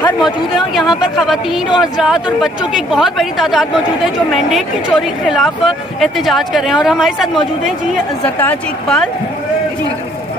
باہر موجود ہیں اور یہاں پر خواتین اور حضرات اور بچوں کی ایک بہت بڑی تعداد موجود ہے جو مینڈیٹ کی چوری کے خلاف احتجاج کر رہے ہیں. اور ہمارے ساتھ موجود ہیں جی Zartaj Iqbal, G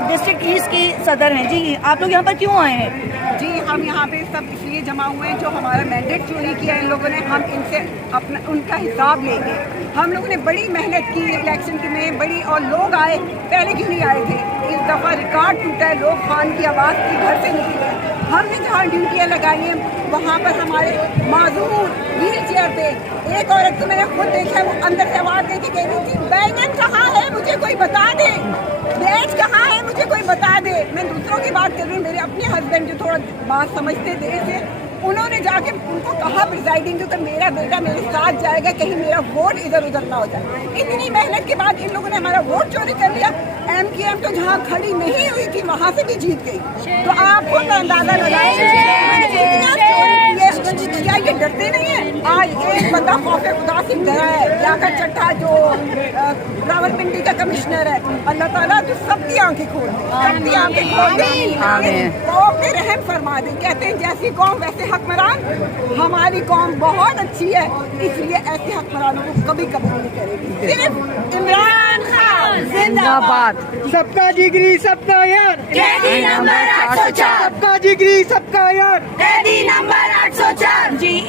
district asset کی صدر ہیں. جی آپ لوگ یہاں پر کیوں آئے ہیں؟ جی ہم یہاں پہ سب اس لیے جمع ہوئے ہیں جو ہمارا مینڈیٹ چوری کیا ہے ان لوگوں نے, ہم ان سے اپنا ان کا حساب لیں گے. ہم لوگوں نے بڑی محنت کی الیکشن میں بڑی, اور لوگ آئے, پہلے کیوں نہیں آئے تھے. اس دفعہ ریکارڈ ٹوٹا ہے, لوگ خان کی آواز کی گھر سے نکلے. ہم نے جہاں ڈیوٹیاں لگائی ہیں وہاں پر ہمارے معذور ویل چیئر پہ ایک عورت کو میں نے خود دیکھا, وہ اندر سے آواز دے کے کہہ رہی تھی بینگن کہاں ہے مجھے کوئی بتا دے, بیج کہاں ہے مجھے کوئی بتا دے. میں دوسروں کی بات کر رہی ہوں, میرے اپنے ہسبینڈ جو تھوڑا بات سمجھتے دیر سے, انہوں نے جا کے ان کو کہا پریزائڈنگ کو کہ میرا بیٹا میرے ساتھ جائے گا, کہیں میرا ووٹ ادھر ادھر نہ ہو جائے. اتنی محنت کے بعد ان لوگوں نے ہمارا ووٹ چوری کر لیا. ایم کیو ایم تو جہاں کھڑی نہیں ہوئی تھی وہاں سے بھی جیت گئی. تو آپ خود اندازہ لگائیں کیا یہ ڈرتے نہیں ہیں. آج ایک بندہ خوف خدا سے ڈرا ہے, لیاقت چٹھا جو راولپنڈی کا کمشنر ہے. اللہ تعالیٰ تو سب کی آنکھیں کھول دے, سب کی آنکھیں کھول دے, قوم پہ رحم فرما دے. کہتے ہیں جیسی قوم ویسے حکمران. ہماری قوم بہت اچھی ہے, اس لیے ایسے حکمرانوں کو کبھی قبول نہیں کرے گی. صرف عمران خان زندہ باد. سب کا جگری سب کا یار, قیدی نمبر 804. سب کا جگری سب کا یار. قیدی نمبر 804. جی